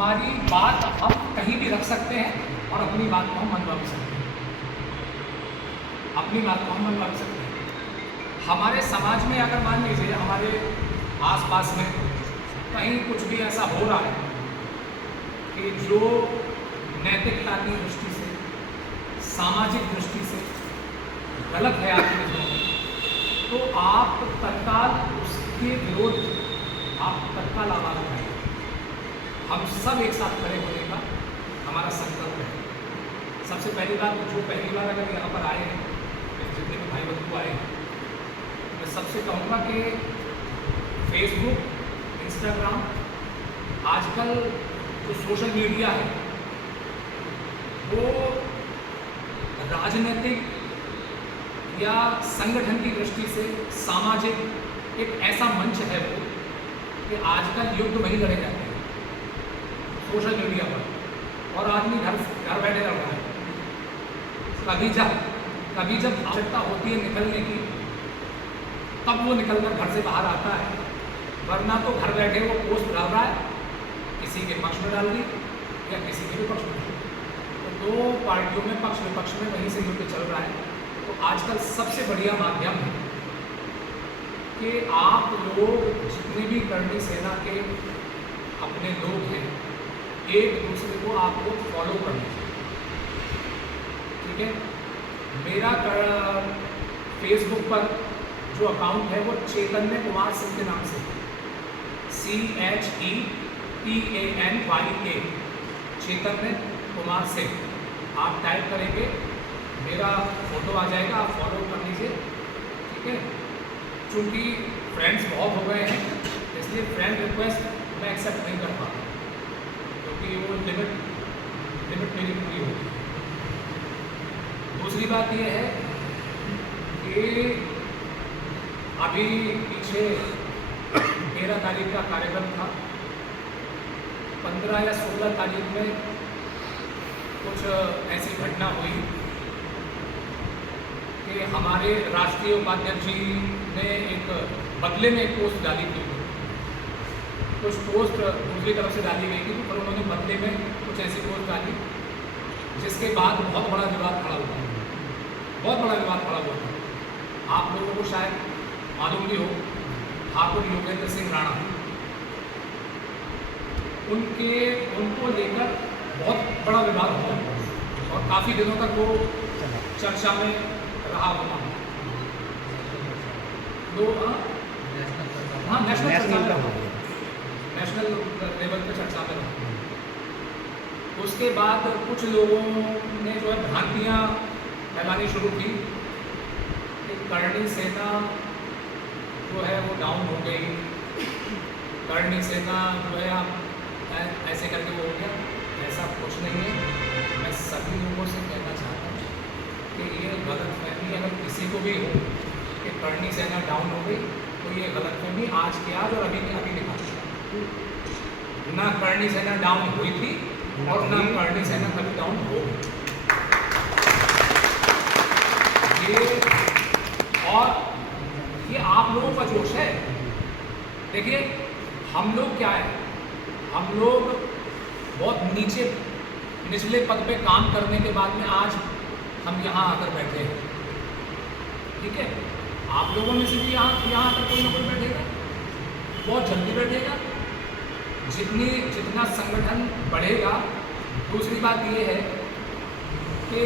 हमारी बात हम कहीं भी रख सकते हैं और अपनी बात को हम मनवा भी सकते हैं। अपनी बात को हम मनवा भी सकते हैं। हमारे समाज में अगर मान लीजिए हमारे आसपास में कहीं कुछ भी ऐसा हो रहा है कि जो नैतिकता की दृष्टि से, सामाजिक दृष्टि से गलत है आपके विरोध में, तो आप तत्काल उसके विरोध आप तत्काल आवाज उठाइए। हम सब एक साथ खड़े होने का हमारा संकल्प है। सबसे पहली बात, जो पहली बार अगर यहाँ पर आए हैं, जितने भी भाई बंधु आए हैं, मैं सबसे कहूँगा कि फेसबुक, इंस्टाग्राम, आजकल जो सोशल मीडिया है वो राजनीतिक या संगठन की दृष्टि से सामाजिक एक ऐसा मंच है वो कि आजकल युद्ध वही लड़े जाते हैं सोशल मीडिया पर, और आदमी घर बैठे रह रहा है। कभी जब आवश्यकता होती है निकलने की, तब वो निकलकर घर से बाहर आता है, वरना तो घर बैठे वो पोस्ट डाल रहा है, किसी के पक्ष में डाल दी या किसी के विपक्ष में। तो दो पार्टियों में पक्ष विपक्ष में वहीं से युद्ध चल रहा है। तो आजकल सबसे बढ़िया माध्यम है कि आप लोग जितने भी करणी सेना के अपने लोग हैं, एक दूसरे को आप लोग फॉलो कर लीजिए, ठीक है। मेरा फेसबुक पर जो अकाउंट है वो चैतन्य कुमार सिंह के नाम से, CHETANYA, चैतन्य कुमार सिंह आप टाइप करेंगे, मेरा फोटो आ जाएगा, आप फॉलो कर लीजिए, ठीक है। चूँकि फ्रेंड्स बहुत हो गए हैं, इसलिए फ्रेंड रिक्वेस्ट मैं एक्सेप्ट नहीं कर पाता, क्योंकि वो लिमिट मेरी पूरी होगी। दूसरी बात ये है कि अभी पीछे 13 तारीख का कार्यक्रम था, 15 या 16 तारीख में कुछ ऐसी घटना हुई कि हमारे राष्ट्रीय उपाध्यक्ष जी ने एक बदले में एक पोस्ट डाली थी। कुछ पोस्ट दूसरी तरफ से डाली गई थी, पर उन्होंने बदले में कुछ ऐसी पोस्ट डाली जिसके बाद बहुत बड़ा विवाद खड़ा हुआ, बहुत बड़ा विवाद खड़ा हुआ था। आप लोगों को शायद मालूम भी हो, ठाकुर योगेंद्र सिंह राणा, उनको लेकर बहुत बड़ा विवाद हुआ और काफ़ी दिनों तक वो चर्चा में रहा हुआ। हाँ, नेशनल लेवल पर चर्चा में रहा। उसके बाद कुछ लोगों ने जो है भ्रांतियाँ फैलानी शुरू की कि करणी सेना जो है वो डाउन हो गई, करणी सेना जो है आप ऐसे करके वो हो गया। ऐसा कुछ नहीं है। मैं सभी लोगों से कहना चाहता हूँ कि ये गलतफहमी अगर किसी को भी हो कि करणी सेना डाउन हो गई, तो ये गलतफहमी आज के आज और अभी के अभी निकाली। ना करणी सेना डाउन हुई थी और ना करणी सेना कभी डाउन होगी। ये आप लोगों का जोश है। देखिए, हम लोग क्या है, हम लोग बहुत निचले पद पे काम करने के बाद में आज हम यहाँ आकर बैठे हैं, ठीक है। आप लोगों में से भी यहाँ आकर कोई ना कोई बैठेगा, बहुत जल्दी बैठेगा। जितना संगठन बढ़ेगा। दूसरी बात ये है कि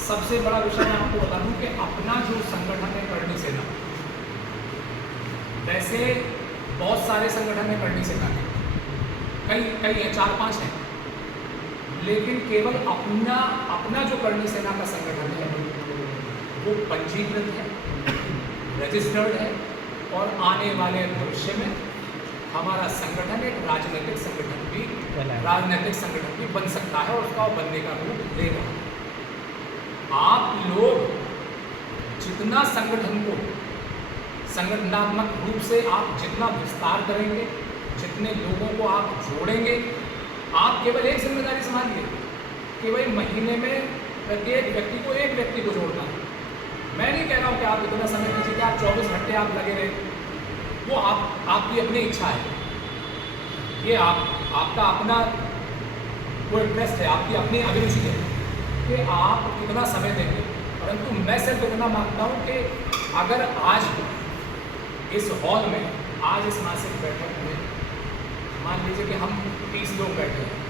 सबसे बड़ा विषय मैं आपको बता दूँ कि अपना जो संगठन है करणी सेना, वैसे बहुत सारे संगठन है करणी सेना के, कई है, 4-5 हैं, लेकिन केवल अपना जो करणी सेना का संगठन है वो पंजीकृत है, रजिस्टर्ड है, और आने वाले भविष्य में हमारा संगठन एक राजनीतिक संगठन भी बन सकता है और उसका बनने का रूप ले रहा है। आप लोग जितना संगठन को संगठनात्मक रूप से आप जितना विस्तार करेंगे, जितने लोगों को आप जोड़ेंगे, आप केवल एक जिम्मेदारी संभालिए कि भाई महीने में प्रत्येक व्यक्ति को एक व्यक्ति को जोड़ना है। मैं नहीं कह रहा हूँ कि आप इतना समय दीजिए कि आप 24 घंटे आप लगे रहे, वो आपकी अपनी इच्छा है। ये आपका अपना वो इंटरेस्ट है, आपकी अपनी अभिरुचि है कि आप कितना समय देंगे। परंतु मैं सिर्फ इतना मानता हूँ कि अगर आज इस हॉल में, आज इस मासिक बैठक में मान लीजिए कि हम 30 लोग बैठे हैं,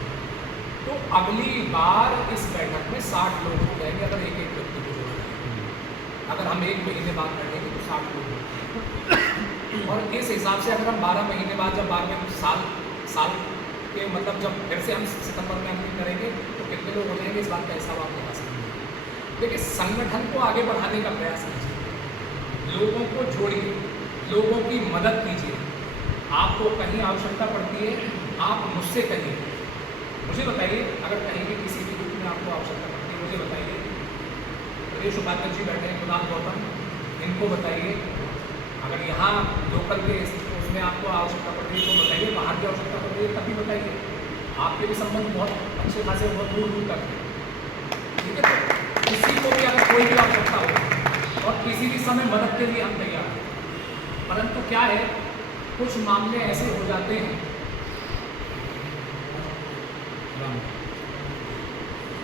तो अगली बार इस बैठक में 60 लोग हो जाएंगे अगर एक एक व्यक्ति को जोड़ा जाए। अगर हम 1 महीने बाद बैठेंगे तो 60 लोग होंगे। और इस हिसाब से अगर हम 12 महीने बाद, जब 12वें साल के मतलब जब फिर से हम सितंबर में अंकित करेंगे तो कितने लोग हो जाएंगे, इस बात का हिसाब आप लगा सकते हैं। देखिए, संगठन को आगे बढ़ाने का प्रयास कीजिए, लोगों को जोड़िए, लोगों की मदद कीजिए। आपको कहीं आवश्यकता पड़ती है, आप मुझसे कहिए, मुझे बताइए। अगर कहीं भी किसी भी ग्रुप में आपको आवश्यकता पड़ती है, मुझे बताइए। प्रदेश उपाध्यक्ष जी बैठे हैं, कुणाल गौतम, इनको बताइए। अगर यहाँ लोकल के उसमें आपको आवश्यकता पड़ रही है तो बताइए, बाहर की आवश्यकता पड़ रही है तभी बताइए। आपके भी संबंध बहुत अच्छे खासे, बहुत दूर दूर तक है, ठीक है। तो किसी को भी अगर कोई भी आवश्यकता हो और किसी भी समय मदद के लिए हम तैयार हैं। परंतु क्या है, कुछ मामले ऐसे हो जाते हैं,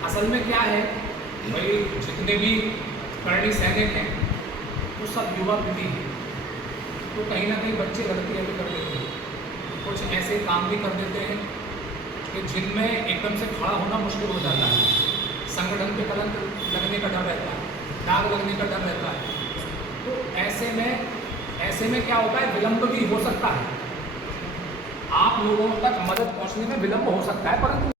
असल में क्या है भाई, जितने भी करणी सैनिक हैं वो सब युवा पीढ़ी है, तो कहीं ना कहीं बच्चे गलतियाँ भी कर देते हैं, कुछ ऐसे काम भी कर देते हैं कि जिनमें एकदम से खड़ा होना मुश्किल हो जाता है। संगठन पे कलंक लगने का डर रहता है, दाग लगने का डर रहता है। तो ऐसे में क्या होता है, विलंब भी हो सकता है, आप लोगों तक मदद पहुंचने में विलंब हो सकता है, परंतु